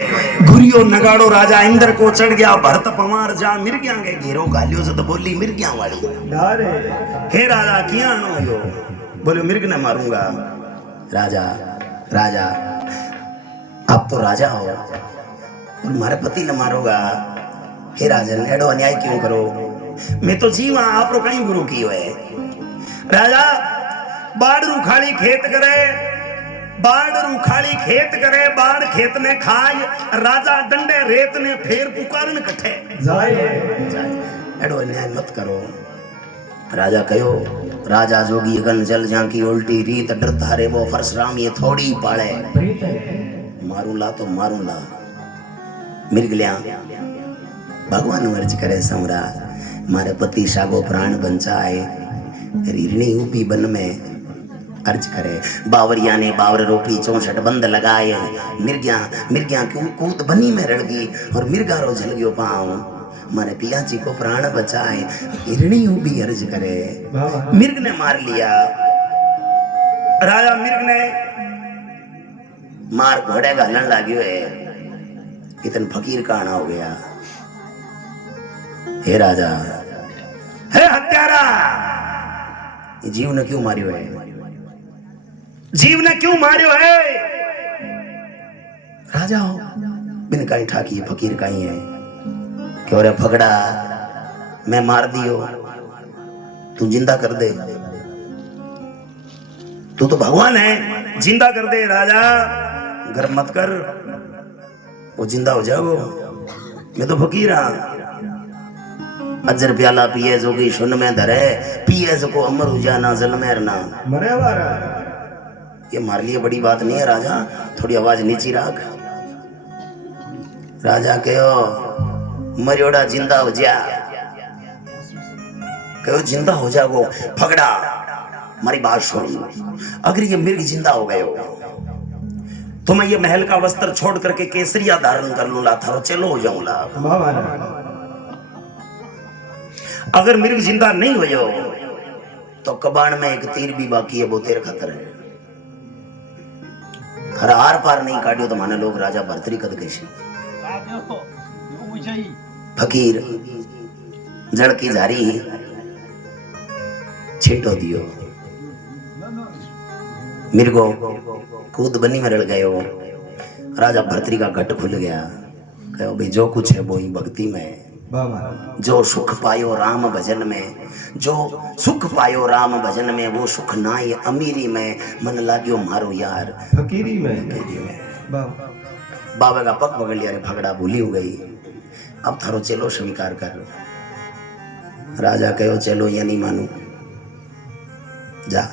घुरियो नगाड़ो राजा इंद्र को चढ़ गया भरत पमार जा मिर गया के घेरो गालियो से तो बोली मिर गया वाली डारे हे राजा किया नो यो बोले मिर्ग ने मारूंगा राजा राजा आप तो राजा हो और मारे पति ने मारोगा हे राजन एडो अन्याय क्यों करो मैं तो जीवा आप रो कहीं गुरु की है राजा बाढ़ रुखाली खेत करे बाढ़ रुखाली खेत करे बाढ़ खेत ने खाए राजा डंडे रेत ने फेर पुकारन कठे जाए एडो अन्याय मत करो राजा कहो राजा जोगी अगन जल जाकी उल्टी रीत डर थारे वो परशुराम ये थोड़ी पाले मारू ला तो मारू ला मिर्ग लिया भगवान अर्ज करे समरा मारे पति सागो प्राण बंचाए रीरणी ऊपी बन में अर्ज करे बावरिया ने बावर रोपी 64 बंद लगाए मिर्ग्या क्यों कूद बनी में रड़ गई और मिर्गा रो झल गयो पाँव मारे पिया जी को प्राण बचाए हिरणी भी अर्ज करे मिर्ग ने मार लिया राजा मिर्ग ने मार घोड़े का हलन लाग्यो है इतन फकीर काना हो गया हे राजा हे हत्यारा ये जीव ने क्यों मारियो है जीव ने क्यों मारियो है राजा हो बिन काई ठाकी फकीर काई है क्यों रे फगड़ा मैं मार दियो तू जिंदा कर दे तू तो भगवान है जिंदा कर दे राजा गर्म मत कर वो जिंदा हो जाओ मैं तो फकीर हाँ अजर प्याला पिए जोगी सुन में धरे पिए को अमर उजा ना जल में ना मरे वाला ये मार लिए बड़ी बात नहीं है राजा थोड़ी आवाज नीची रख राजा कहो मरियोड़ा जिंदा हो जा कहो जिंदा हो जाओ फगड़ा हमारी बात सुन अगर ये मिर्ग जिंदा हो गए हो तो मैं ये महल का वस्त्र छोड़ करके केसरिया धारण कर लूंगा थारो चलो हो जाऊंगा अगर मिर्ग जिंदा नहीं हो जाओ तो कबाड़ में एक तीर भी बाकी है वो तेरे खतर है खरा आर पार नहीं काटियो तो माने लोग राजा भरतरी कद कैसे फकीर जड़ की झारी छिटो दियो मिर्गो कूद बनी में रल गयो राजा भरतरी का घट खुल गया कहो भाई जो कुछ है वो ही भक्ति में है जो सुख पायो राम भजन में जो सुख पायो राम भजन में वो सुख ना ये अमीरी में मन लाग्यो मारो यार फकीरी में बाबा का पग पकड़ लिया रे फगड़ा भूली हो गई अब थारो चलो स्वीकार कर राजा कहो चलो ये नहीं मानू जा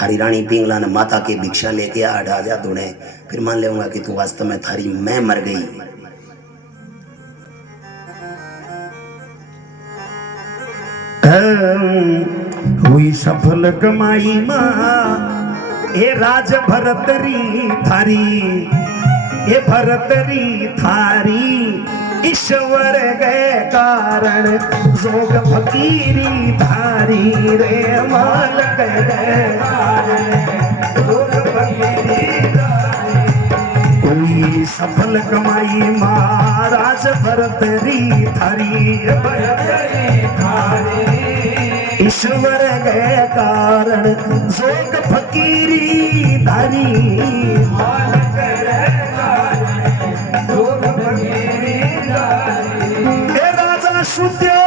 थारी रानी पिंगला ने माता की भिक्षा लेके आ जा दूने फिर मान लेऊंगा कि तू वास्तव में थारी मैं मर गई हुई सफल कमाई माँ ये राज भरतरी थारी ये भरतरी थारी ईश्वर गए कारण जोग फकीरी धारी रे माल गए जोग फकीरी हुई सफल कमाई महाराज भरतरी थारी भरतरी थारी ईश्वर गए कारण जोग फकीरी धारी माल गए कारण जोग फकीरी धारी हे राजा शुद्यो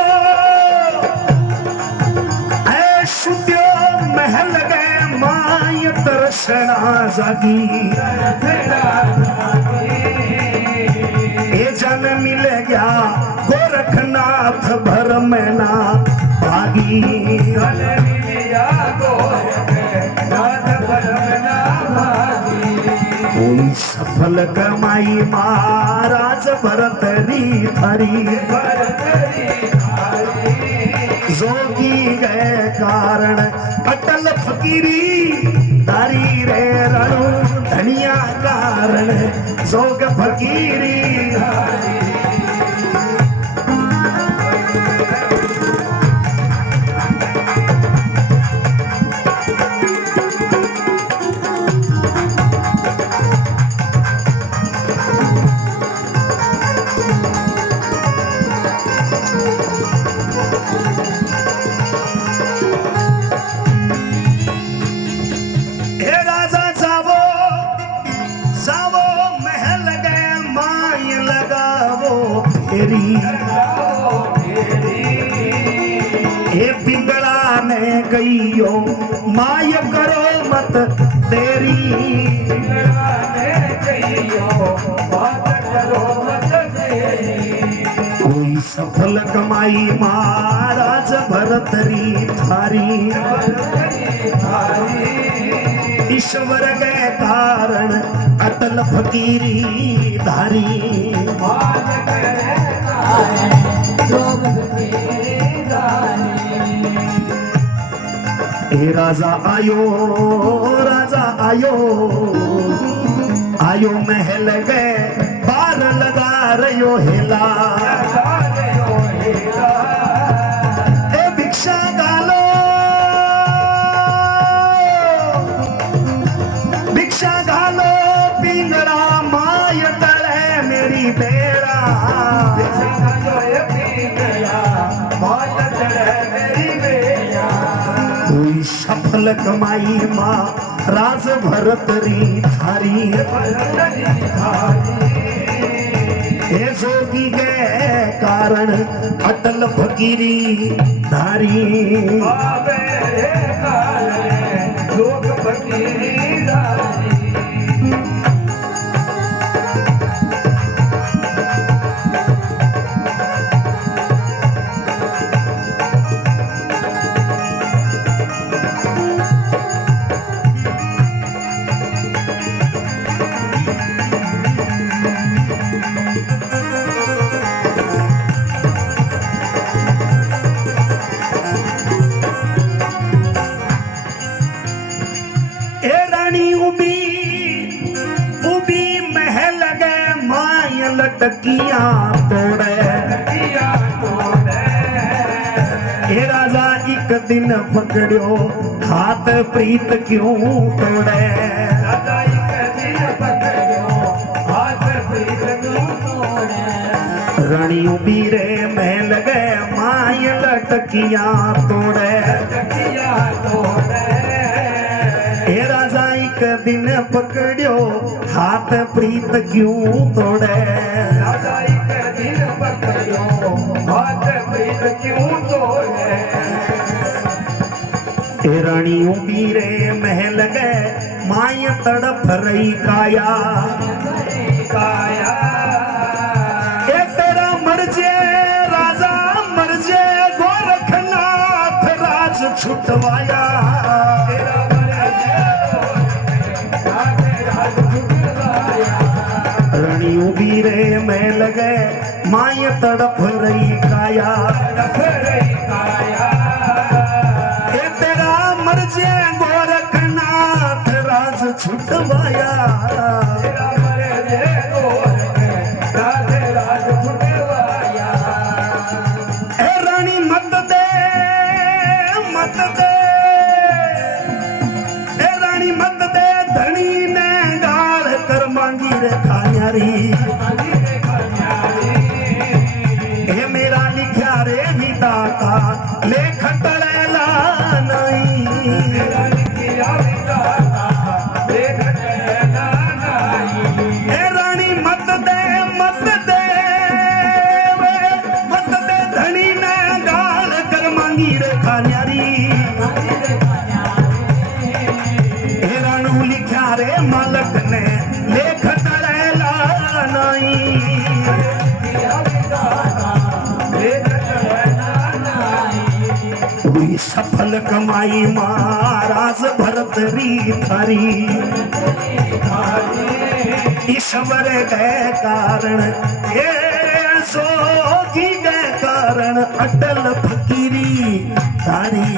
ऐ शुद्यो महल गए माय दर्शना जागी ये जन मिल गया गोरखनाथ भर में ना भागी सफल कमाई महाराज भरतरी थारी जोगी गए कारण अटल फकीरी दारी रे रणु धनिया कारण जोग फकीरी फेरी हे पिंगला ने कहियो माय करो मत देरी कोई सफल कमाई महाराज भरतरी थारी ईश्वर के कारण अटल फकीरी धारी हे राजा आयो आयो महल गए बार लगा रयो हेला ए भिक्षा गालो पिंगड़ा माय तले मेरी बेड़ा कोई सफल कमाई माँ राज भरतरी थारी हे जोगी के कारण अटल फकीरी धारी लटकियां तोड़े हे राजा एक दिन पकड़ियो हाथ प्रीत क्यों तोड़े रणियों बीरे में लगे माय लटकियां तोड़े हे राजा एक दिन पकड़ियो हाथ प्रीत क्यों तोड़े रानियों बीरे महल गए माय तड़प रही काया ए तेरा मर्जे राजा मर्जे गोरखनाथ राज छुटवाया रणियों बीरे में लगे माय तड़प रही काया ए तेरा मर्जे गोरखनाथ राज छुटवाया ए रानी मत दे ए रानी मत दे धनी ने गाल कर मांगी रे खान्यारी ए मेरा लिखा रे विदाता लेख टड़ेला नहीं ए रानी मत दे धनी ने गाल कर मांगी रे खान्यारी ए रानू लिखा रे मालक ने लेख टड़ेला नहीं हुई सफल कमाई महाराज भरतरी थारी ईश्वर के कारण ये सोगी के कारण अटल फकीरी धारी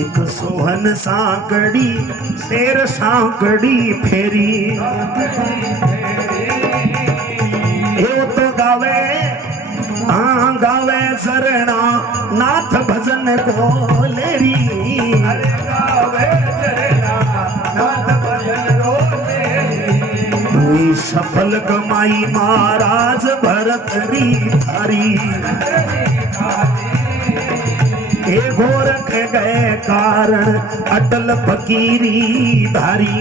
एक सोहन सांकड़ी शेर सांकड़ी फेरी एवो तो गावे हाँ गावे शरणा नाथ भजन को लेरी अरे गावे चरना नाथ भजन रो लेरी हुई सफल कमाई महाराज भरत री थारी ए गोरख गए कारण अटल फकीरी धारी